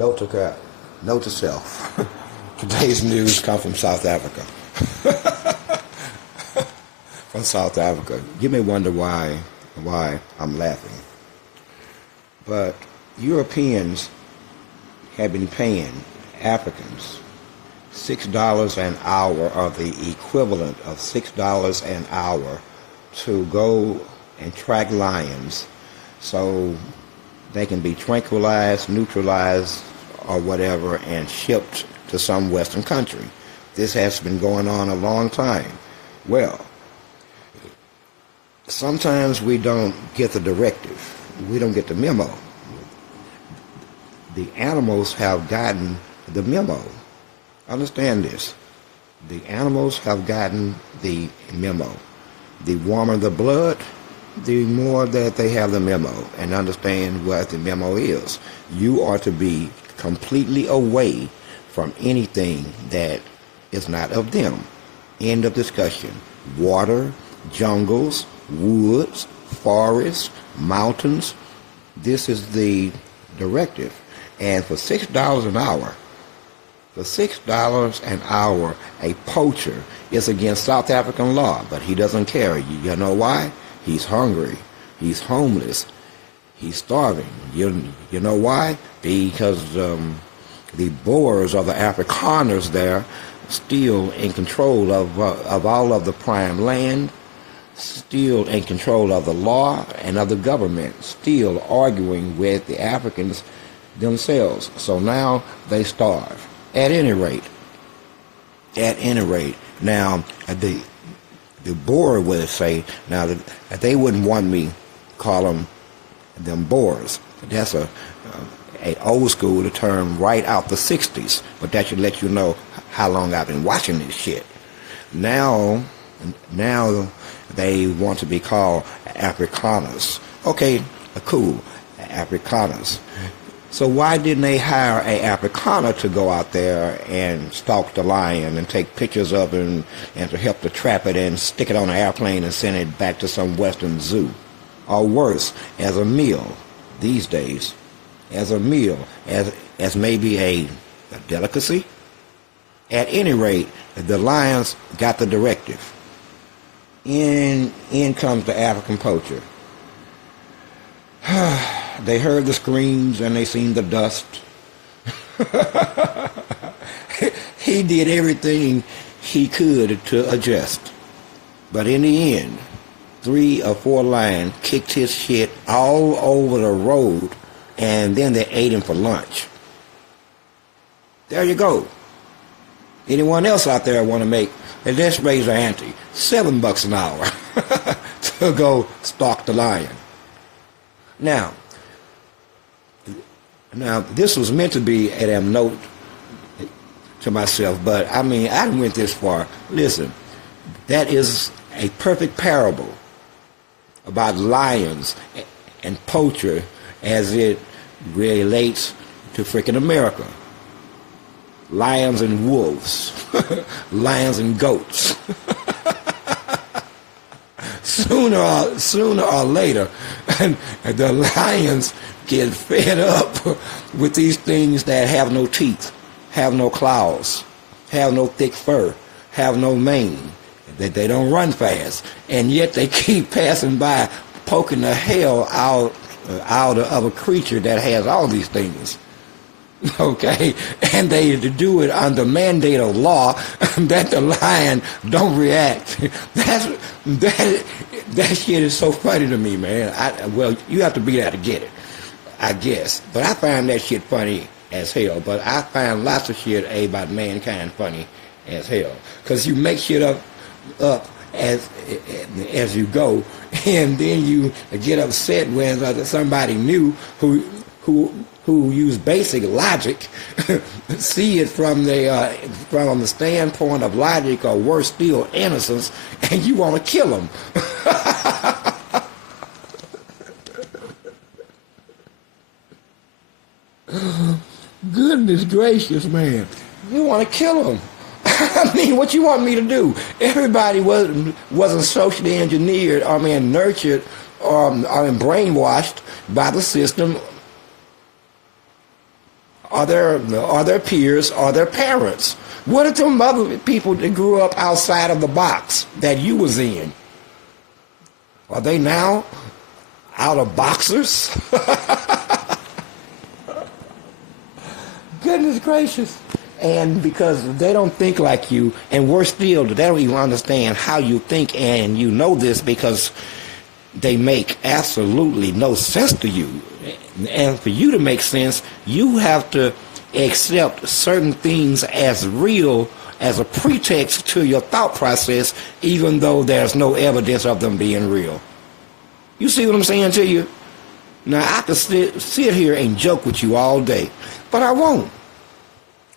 Note to self. Today's news come from South Africa. From South Africa. You may wonder why I'm laughing. But Europeans have been paying Africans $6 an hour, or the equivalent of $6 an hour, to go and track lions so they can be tranquilized, neutralized, or whatever, and shipped to some Western country. This has been going on a long time. Well, sometimes we don't get the directive. We don't get the memo. The animals have gotten the memo. Understand this. The animals have gotten the memo. The warmer the blood, the more that they have the memo, and understand what the memo is. You are to be completely away from anything that is not of them. End of discussion. Water, jungles, woods, forests, mountains. This is the directive. And for $6 an hour, a poacher is against South African law, but he doesn't care. You know why? He's hungry. He's homeless. He's starving. You know why? Because the Boers, or the Afrikaners there, still in control of all of the prime land, still in control of the law and of the government, still arguing with the Africans themselves. So now they starve. At any rate, now the Boer would say, now that they wouldn't want me call them Boers. That's a old school term right out the 60s, but that should let you know how long I've been watching this shit. Now they want to be called Afrikaners. Okay, cool, Afrikaners. So why didn't they hire a Afrikaner to go out there and stalk the lion and take pictures of it and to help to trap it and stick it on an airplane and send it back to some Western zoo? Or worse, as a meal these days, as maybe a delicacy? At any rate, the lions got the directive. In comes the African poacher. They heard the screams and they seen the dust. He did everything he could to adjust. But in the end, 3 or 4 lions kicked his shit all over the road, and then they ate him for lunch. There you go. Anyone else out there want to make, let's raise the ante, $7 an hour to go stalk the lion. Now, this was meant to be a note to myself, but I mean, I went this far. Listen, that is a perfect parable about lions and poacher as it relates to freaking America. Lions and wolves, lions and goats. Sooner or later, the lions get fed up with these things that have no teeth, have no claws, have no thick fur, have no mane, that they don't run fast, and yet they keep passing by, poking the hell out of a creature that has all these things. Okay, and they do it under mandate of law that the lion don't react. That shit is so funny to me, man. Well, you have to be there to get it, I guess. But I find that shit funny as hell. But I find lots of shit about mankind funny as hell, because you make shit up as you go, and then you get upset when somebody new who use basic logic, see it from the standpoint of logic, or worse still, innocence, and you want to kill them. Goodness gracious, man. You want to kill them. I mean, what you want me to do? Everybody wasn't socially engineered, nurtured, or brainwashed by the system or their peers, or their parents? What are them other people that grew up outside of the box that you was in? Are they now out of boxers? Goodness gracious. And because they don't think like you, and worse still, they don't even understand how you think, and you know this because they make absolutely no sense to you. And for you to make sense, you have to accept certain things as real, as a pretext to your thought process, even though there's no evidence of them being real. You see what I'm saying to you? Now, I could sit here and joke with you all day, but I won't.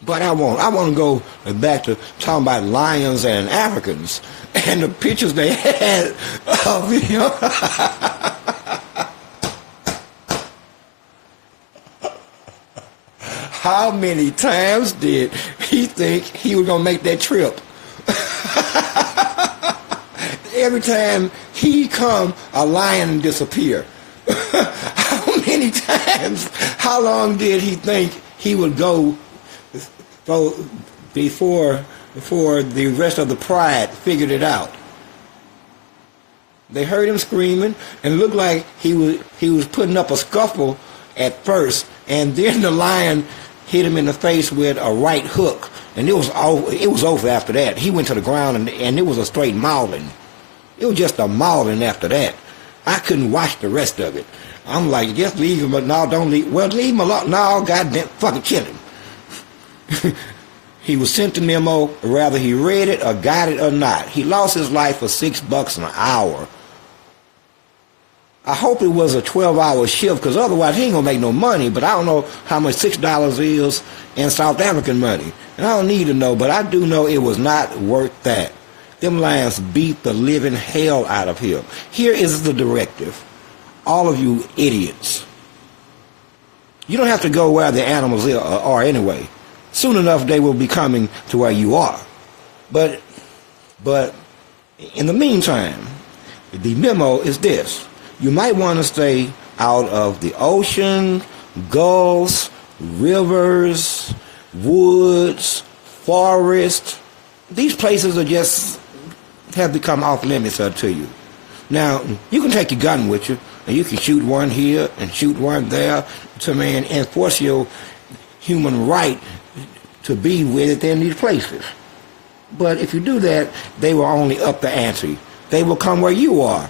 I want to go back to talking about lions and Africans and the pictures they had of him. How many times did he think he was going to make that trip? Every time he come, a lion disappear. How many times? How long did he think he would go before the rest of the pride figured it out? They heard him screaming, and it looked like he was putting up a scuffle at first, and then the lion hit him in the face with a right hook, and it was over after that. He went to the ground, and it was a straight mauling. It was just a mauling after that. I couldn't watch the rest of it. I'm like, just leave him, but no, don't leave. Well, leave him alone. No, goddamn, fucking kill him. He was sent the memo, whether he read it or got it or not. He lost his life for $6 an hour. I hope it was a 12-hour shift, because otherwise he ain't gonna make no money. But I don't know how much $6 is in South African money, and I don't need to know. But I do know it was not worth that. Them lions beat the living hell out of him. Here is the directive. All of you idiots. You don't have to go where the animals are anyway. Soon enough they will be coming to where you are. But in the meantime, the memo is this. You might want to stay out of the ocean, gulfs, rivers, woods, forests. These places have become off limits to you. Now, you can take your gun with you, and you can shoot one here and shoot one there to enforce your human right to be within these places. But if you do that, they will only up the ante. They will come where you are.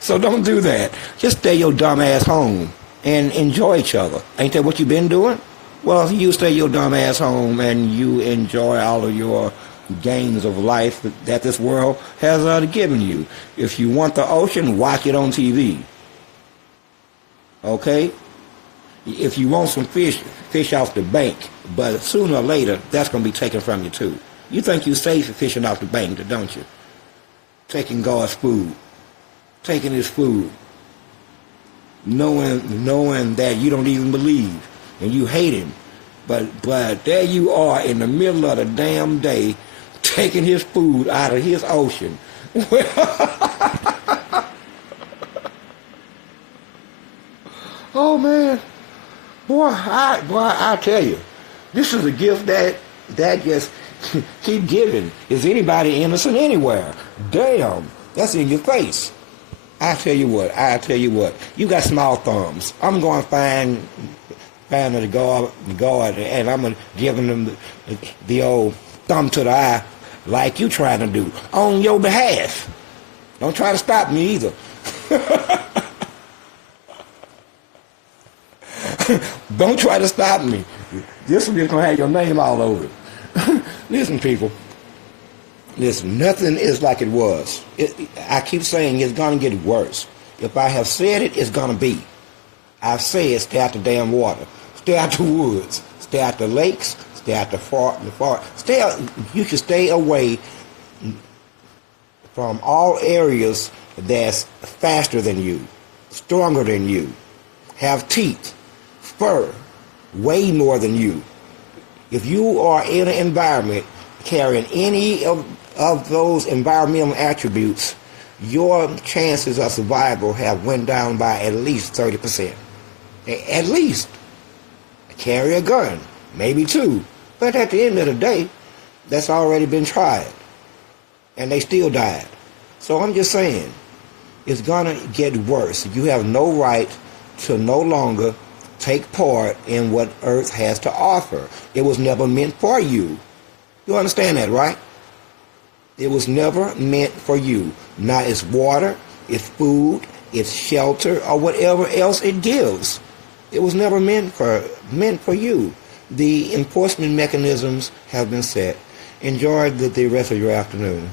So don't do that. Just stay your dumb ass home and enjoy each other. Ain't that what you've been doing? Well, you stay your dumb ass home and you enjoy all of your gains of life that this world has given you. If you want the ocean, watch it on TV. Okay? If you want some fish, fish off the bank. But sooner or later, that's going to be taken from you too. You think you're safe fishing off the bank, don't you? Taking God's food. Taking his food. Knowing that you don't even believe. And you hate him. But there you are in the middle of the damn day taking his food out of his ocean. Oh, man. Boy, I tell you, this is a gift that just keep giving. Is anybody innocent anywhere? Damn, that's in your face. I tell you what, you got small thumbs. I'm going to find the guard, and I'm going to give them the old thumb to the eye like you trying to do on your behalf. Don't try to stop me either. Don't try to stop me. This is just going to have your name all over it. Listen, people. Listen, nothing is like it was. I keep saying it's going to get worse. If I have said it, it's going to be. I've said stay out the damn water. Stay out the woods. Stay out the lakes. Stay out the forest. You should stay away from all areas that's faster than you, stronger than you, have teeth, fur, way more than you. If you are in an environment carrying any of those environmental attributes, your chances of survival have went down by at least 30%. At least carry a gun, maybe two. But at the end of the day, that's already been tried. And they still died. So I'm just saying, it's going to get worse. You have no right to no longer take part in what Earth has to offer. It was never meant for you. You understand that, right? It was never meant for you. Not its water, its food, its shelter, or whatever else it gives. It was never meant for you. The enforcement mechanisms have been set. Enjoy the rest of your afternoon.